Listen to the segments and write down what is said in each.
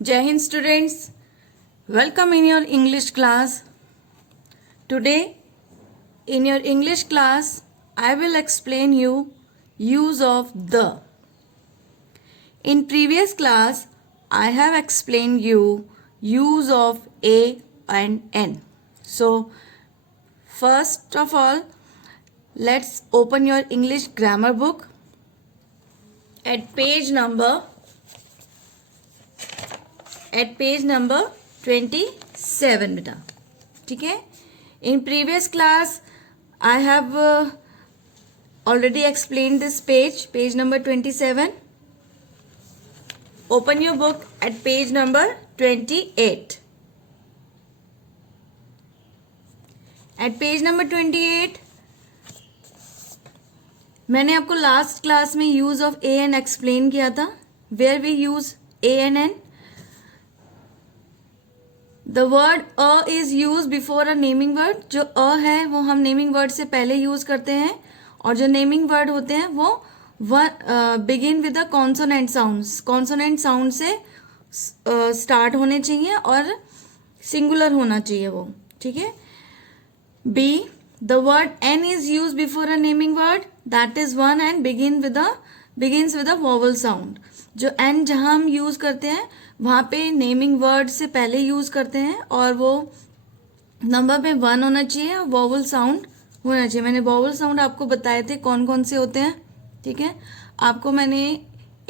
Jai Hind students, welcome in your English class. Today in your English class I will explain you use of the. In previous class I have explained you use of a and n. So first of all let's open your English grammar book at page number 27 बेटा. ठीक है. In previous class I have already explained this page number 27. Open your book at page number 28. At page number 28 मैंने आपको last class में use of a an explain किया था. Where we use a an an. The word a is use before a naming word. जो a है वो हम naming word से पहले यूज करते हैं और जो नेमिंग वर्ड होते हैं वो begin with the consonant sounds. Consonant sound से स्टार्ट होने चाहिए और सिंगुलर होना चाहिए वो. ठीक है. B the word an is use before a naming word. That is one and begins with a vowel sound. जो एन जहां हम यूज करते हैं वहां पे नेमिंग वर्ड से पहले यूज करते हैं और वो नंबर में 1 होना चाहिए और वोवल साउंड होना चाहिए. मैंने वोवल साउंड आपको बताए थे कौन कौन से होते हैं. ठीक है. आपको मैंने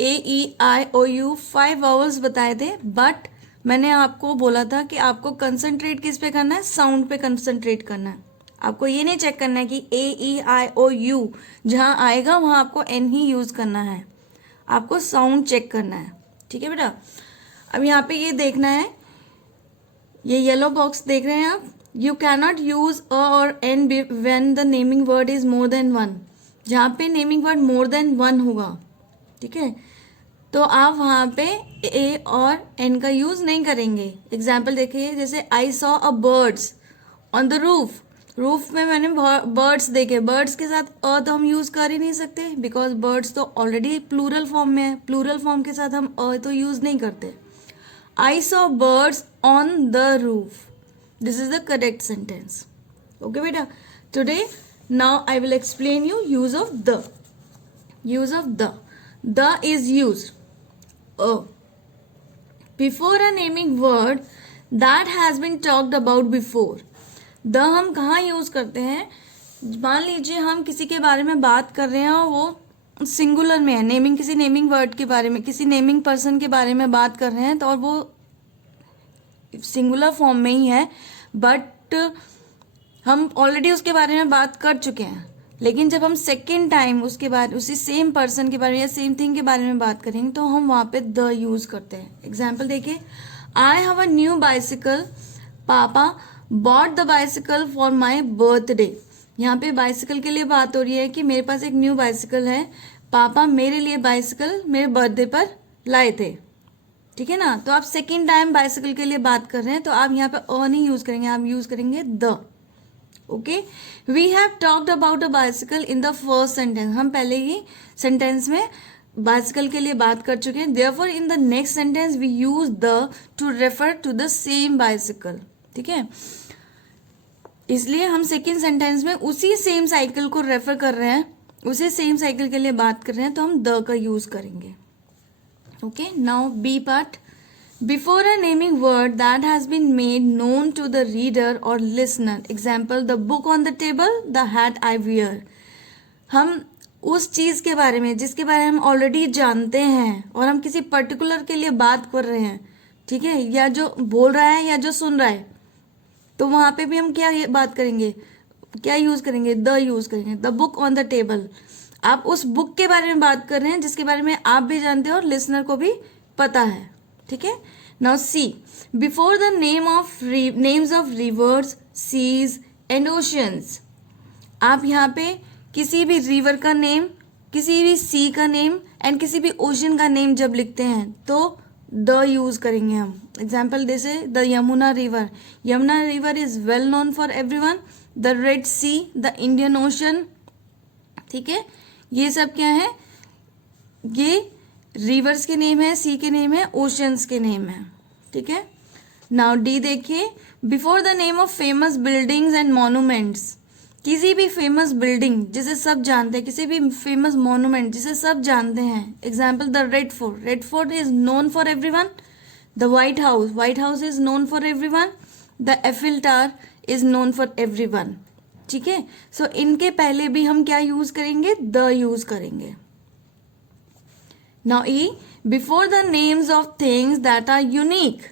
ए ई आई ओ यू 5 वोवल्स बताए थे. बट मैंने आपको बोला था कि आपको कंसंट्रेट किस पे करना है, साउंड पे कंसंट्रेट करना है. आपको ये नहीं चेक करना है कि ए ई आई ओ यू जहां आएगा वहां आपको एन ही यूज करना है. आपको साउंड चेक करना है. ठीक है बेटा. अब यहाँ पे ये देखना है, ये येलो बॉक्स देख रहे हैं आप. यू कैनॉट यूज अ और an when the naming word is more than 1. जहाँ पे नेमिंग वर्ड मोर देन 1 होगा, ठीक है, तो आप वहाँ पे ए और एन का यूज नहीं करेंगे. एग्जाम्पल देखिए, जैसे I saw a bird's on the roof. Roof में मैंने बर्ड्स देखे. बर्ड्स के साथ अ तो हम यूज कर ही नहीं सकते बिकॉज बर्ड्स तो ऑलरेडी प्लूरल फॉर्म में है. प्लूरल फॉर्म के साथ हम अ तो यूज नहीं करते. I saw birds on the roof. This is the correct sentence. Okay, beta. Today, now I will explain you use of the. Use of the. The is used before a naming word that has been talked about before. The हम कहाँ use करते हैं? मान लीजिए हम किसी के बारे में बात कर रहे हैं और वो सिंगुलर में है. नेमिंग, किसी नेमिंग वर्ड के बारे में, किसी नेमिंग पर्सन के बारे में बात कर रहे हैं तो और वो सिंगुलर फॉर्म में ही है बट हम ऑलरेडी उसके बारे में बात कर चुके हैं. लेकिन जब हम सेकेंड टाइम उसके बारे, उसी सेम पर्सन के बारे में या सेम थिंग के बारे में बात करेंगे तो हम वहां पे द यूज करते हैं. एग्जाम्पल देखिए, I have a new bicycle. Papa bought the bicycle for my birthday. यहाँ पे बाइसिकल के लिए बात हो रही है कि मेरे पास एक न्यू बाइसिकल है, पापा मेरे लिए बाइसिकल मेरे बर्थडे पर लाए थे. ठीक है ना. तो आप सेकेंड टाइम बाइसिकल के लिए बात कर रहे हैं तो आप यहाँ पे अ नहीं यूज करेंगे, आप यूज करेंगे the. Okay. We have talked about a bicycle in the first sentence. हम पहले ही सेंटेंस में बाइसिकल के लिए बात कर चुके हैं. Therefore in the next sentence we use the to refer to the same bicycle. ठीक है. इसलिए हम सेकेंड सेंटेंस में उसी सेम साइकिल को रेफर कर रहे हैं, उसी सेम साइकिल के लिए बात कर रहे हैं तो हम द का यूज करेंगे. Okay. Now B part. Before a naming word that has been made known to the reader और listener. Example, the book on the table, the hat I wear. हम उस चीज के बारे में जिसके बारे में हम ऑलरेडी जानते हैं और हम किसी पर्टिकुलर के लिए बात कर रहे हैं, ठीक है, या जो बोल रहा है या जो सुन रहा है, तो वहां पे भी हम क्या बात करेंगे, क्या यूज करेंगे, द यूज करेंगे. The book on the table. आप उस बुक के बारे में बात कर रहे हैं जिसके बारे में आप भी जानते हो और लिसनर को भी पता है. ठीक है. Now C, before the names of rivers, seas and oceans. आप यहाँ पे किसी भी रिवर का नेम, किसी भी सी का नेम एंड किसी भी ओशन का नेम जब लिखते हैं तो द यूज करेंगे हम. एग्जाम्पल जैसे the Yamuna river. Yamuna river is well known for everyone. The Red Sea, the Indian Ocean. ठीक है. ये सब क्या है, ये रिवर्स के नेम है, सी के नेम है, ओशंस के नेम है. ठीक है। नाउ डी देखिए, before the name of famous buildings and monuments, किसी भी फेमस बिल्डिंग जिसे सब जानते हैं, किसी भी फेमस मॉन्यूमेंट जिसे सब जानते हैं, example the red fort, red fort is known for everyone. The white house, white house is known for everyone. The Eiffel tower is known for everyone, ठीक है। सो इनके पहले भी हम क्या यूज करेंगे, द यूज करेंगे। Now E, before the names of things that are unique,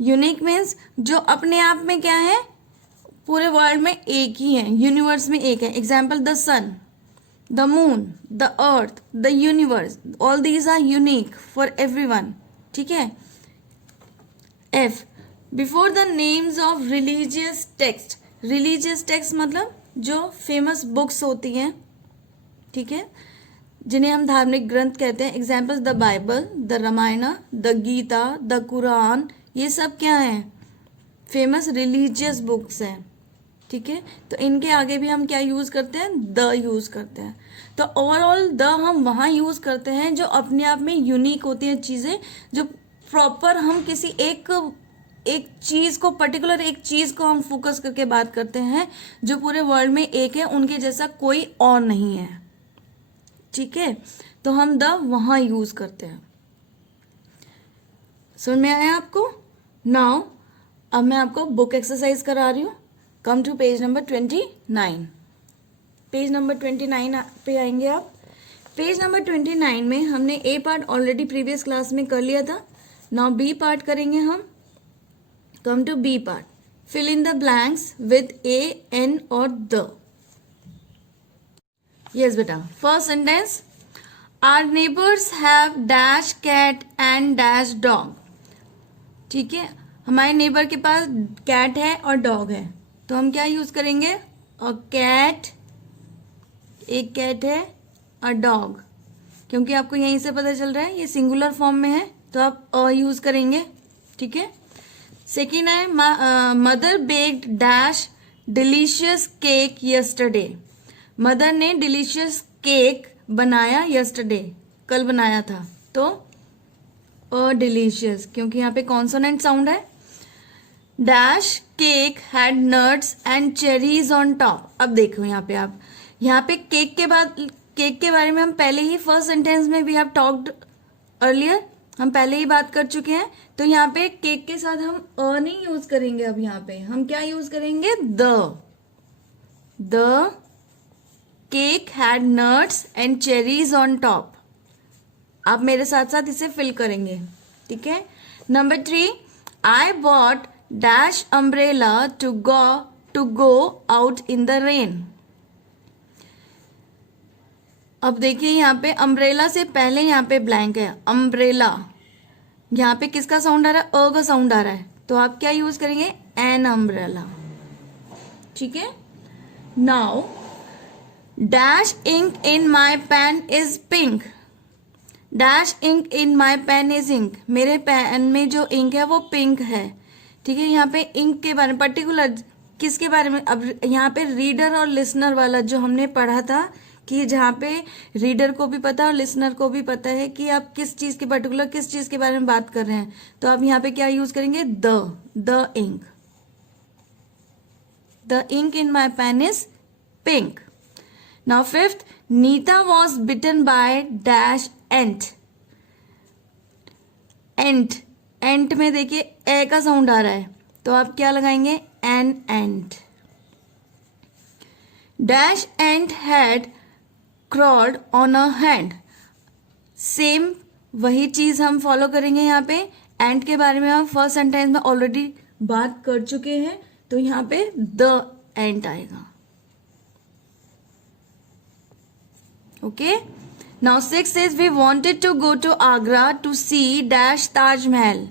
unique means जो अपने आप में क्या है, पूरे वर्ल्ड में एक ही है, यूनिवर्स में एक है। Example the sun, the moon, the earth, the universe, all these are unique for everyone, ठीक है। F, before the names of religious text, religious text मतलब जो फेमस बुक्स होती हैं, ठीक है, जिन्हें हम धार्मिक ग्रंथ कहते हैं। Examples the Bible, the Ramayana, the Gita, the Quran, ये सब क्या है, फेमस रिलीजियस बुक्स हैं, ठीक है। तो इनके आगे भी हम क्या यूज करते हैं, द यूज करते हैं। तो ओवरऑल द हम वहाँ यूज करते हैं जो अपने आप में यूनिक होती हैं चीजें, जो प्रॉपर हम किसी एक चीज को, पर्टिकुलर एक चीज को हम फोकस करके बात करते हैं जो पूरे वर्ल्ड में एक है, उनके जैसा कोई और नहीं है, ठीक है। तो हम द वहां यूज करते हैं। समझ में आया आपको? नाउ अब मैं आपको बुक एक्सरसाइज करा रही हूँ। Come to page number 29। Page number 29 पे आएंगे आप। पेज नंबर 29 में हमने A part already previous class में कर लिया था। नाउ बी पार्ट करेंगे हम। Come to B part, fill in the blanks with a, an और द। यस बेटा, first sentence, our neighbours have dash cat and dash dog, ठीक है। हमारे नेबर के पास कैट है और डॉग है, तो हम क्या यूज करेंगे, अ कैट, एक कैट है, और डॉग, क्योंकि आपको यहीं से पता चल रहा है ये सिंगुलर फॉर्म में है, तो आप अ यूज करेंगे, ठीक है। सेकेंड है, mother baked dash delicious cake yesterday, mother ने डिलीशियस केक बनाया यस्टरडे, कल बनाया था, तो अ डिलीशियस, क्योंकि यहाँ पे कॉन्सोनेंट साउंड है। Dash cake had nuts and cherries on top. अब देखो यहाँ पे, आप यहाँ पे केक के बाद, केक के बारे में हम पहले ही फर्स्ट सेंटेंस में वी हैव टॉक्ड अर्लियर, हम पहले ही बात कर चुके हैं। तो यहाँ पे केक के साथ हम अ नहीं यूज करेंगे, अब यहाँ पे हम क्या यूज करेंगे, the cake had nuts and cherries on top. आप मेरे साथ साथ इसे फिल करेंगे, ठीक है। Number 3, I bought dash umbrella to go out in the rain. अब देखिए यहाँ पे अम्ब्रेला से पहले यहाँ पे ब्लैंक है, अम्ब्रेला, यहाँ पे किसका साउंड आ रहा है, अ का साउंड आ रहा है, तो आप क्या यूज करेंगे, एन अम्ब्रेला, ठीक है। Now dash ink in my pen is pink, dash ink in my pen is ink, मेरे पेन में जो इंक है वो पिंक है, ठीक है। यहाँ पे इंक के बारे में पर्टिकुलर किसके बारे में, अब यहाँ पे रीडर और लिसनर वाला जो हमने पढ़ा था, कि जहाँ पे रीडर को भी पता और लिसनर को भी पता है कि आप किस चीज के, पर्टिकुलर किस चीज के बारे में बात कर रहे हैं, तो आप यहाँ पे क्या यूज करेंगे, the ink, the ink in my pen is pink. Now fifth, Neeta was bitten by dash ant, ant में देखिए ए का साउंड आ रहा है, तो आप क्या लगाएंगे, an ant. Dash ant had crawled on a hand, same वही चीज हम फॉलो करेंगे यहाँ पे। एंट के बारे में हम फर्स्ट सेंटेंस में ऑलरेडी बात कर चुके हैं, तो यहाँ पे द एंट आएगा, okay. Now 6 says we wanted to go to Agra to see dash Taj Mahal,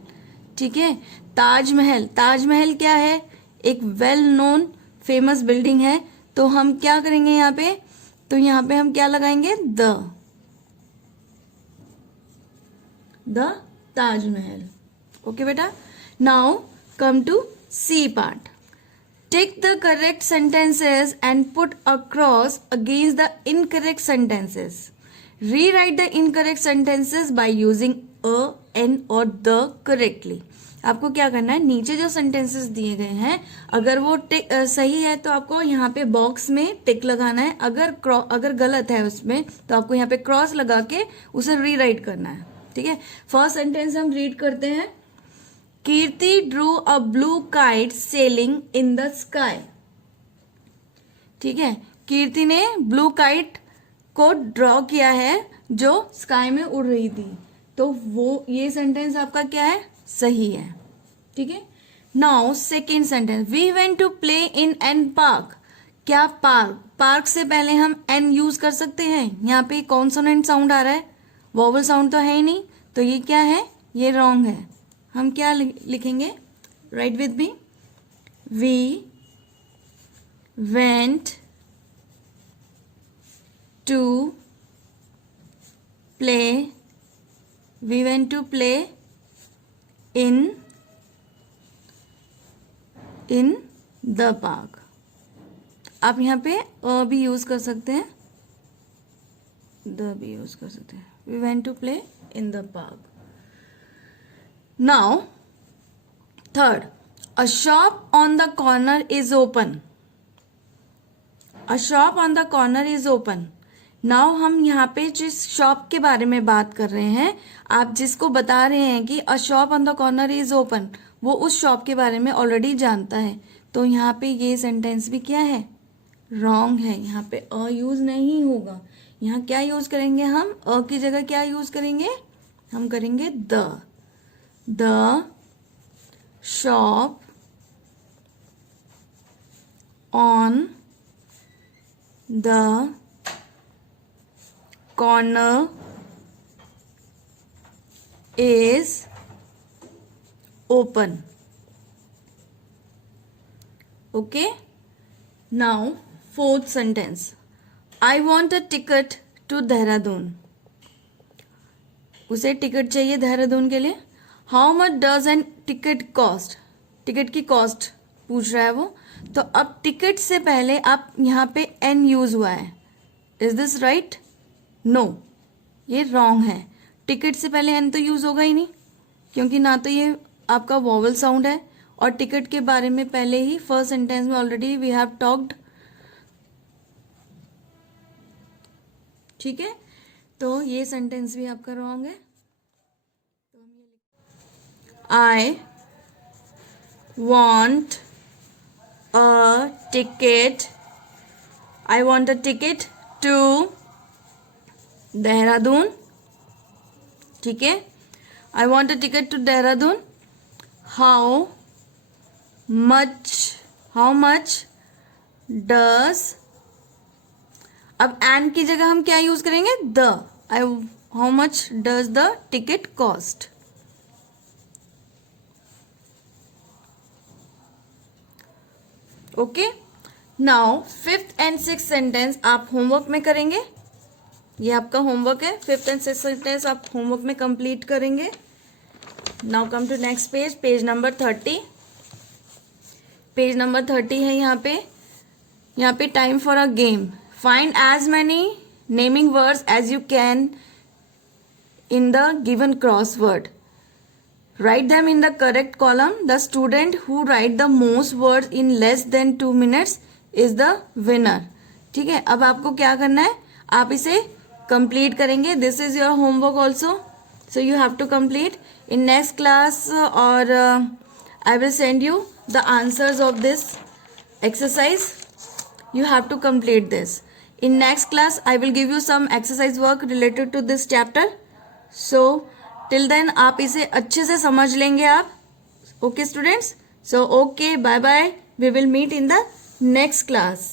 ठीक है। ताजमहल, ताजमहल क्या है, एक वेल नोन फेमस बिल्डिंग है, तो हम क्या करेंगे यहाँ पे, तो यहाँ पे हम क्या लगाएंगे, द ताजमहल, ओके बेटा। Now come to C part, tick the correct sentences and put a cross against the incorrect sentences. Rewrite the incorrect sentences by using a, n और the correctly. आपको क्या करना है, नीचे जो सेंटेंसेस दिए गए हैं अगर वो सही है तो आपको यहाँ पे बॉक्स में टिक लगाना है, अगर गलत है उसमें तो आपको यहाँ पे क्रॉस लगा के उसे रीराइट करना है। ठीक है, फर्स्ट सेंटेंस हम रीड करते हैं। Kirti drew a blue kite sailing in the sky. ठीक है, कीर्ति ने ब्लू काइट को ड्रॉ किया है जो स्काई में उड़ रही थी, तो वो ये सेंटेंस आपका क्या है, सही है। ठीक है, now second sentence, we went to play in an park. क्या पार्क से पहले हम एन यूज कर सकते हैं? यहाँ पे कॉन्सोनेंट साउंड आ रहा है, वोवल साउंड तो है ही नहीं, तो ये क्या है, ये रॉन्ग है। हम क्या लिखेंगे, write with me, we went to play, we went to play in the park. आप यहाँ पे भी यूज कर सकते हैं, द भी यूज कर सकते हैं। We went to play in the park. Now third, a shop on the corner is open. A shop on the corner is open. Now हम यहाँ पे जिस शॉप के बारे में बात कर रहे हैं, आप जिसको बता रहे हैं कि a shop on the corner is open, वो उस शॉप के बारे में ऑलरेडी जानता है, तो यहाँ पे ये सेंटेंस भी क्या है, रॉन्ग है। यहाँ पे अ यूज नहीं होगा, यहाँ क्या यूज करेंगे हम, अ की जगह क्या यूज करेंगे, हम करेंगे the shop on the corner is open. Okay, now fourth sentence, I want a ticket to Dehradun. उसे टिकट चाहिए देहरादून के लिए। How much does an ticket cost? Ticket की कॉस्ट पूछ रहा है वो, तो अब टिकट से पहले आप यहाँ पे एन यूज हुआ है, इज दिस राइट? नो, ये रॉन्ग है। टिकट से पहले एन तो यूज होगा ही नहीं, क्योंकि ना तो ये आपका वॉवल साउंड है, और टिकट के बारे में पहले ही फर्स्ट सेंटेंस में ऑलरेडी वी हैव टॉक्ड। ठीक है, तो ये सेंटेंस भी आपका रॉन्ग है। I want a ticket, I want a ticket to Dehradun. ठीक है, I want a ticket to Dehradun. How much does, अब एंड की जगह हम क्या यूज करेंगे, the. How much does the ticket cost. Okay, now fifth and sixth sentence आप homework में करेंगे, ये आपका होमवर्क है। फिफ्थ एंड सिक्स्थ सेंटेंस आप होमवर्क में कंप्लीट करेंगे। Now come to next page, page number 30। Page number 30 है यहाँ पे time for a game. Find as many naming words as you can in the given crossword, write them in the correct column. The student who write the most words in less than 2 minutes is the winner. ठीक है, अब आपको क्या करना है, आप इसे complete करेंगे। This is your homework also, so you have to complete in next class, और I will send you the answers of this exercise. You have to complete this. In next class, I will give you some exercise work related to this chapter. So, till then, आप इसे अच्छे से समझ लेंगे आप. Okay, students? So, okay, bye bye. We will meet in the next class.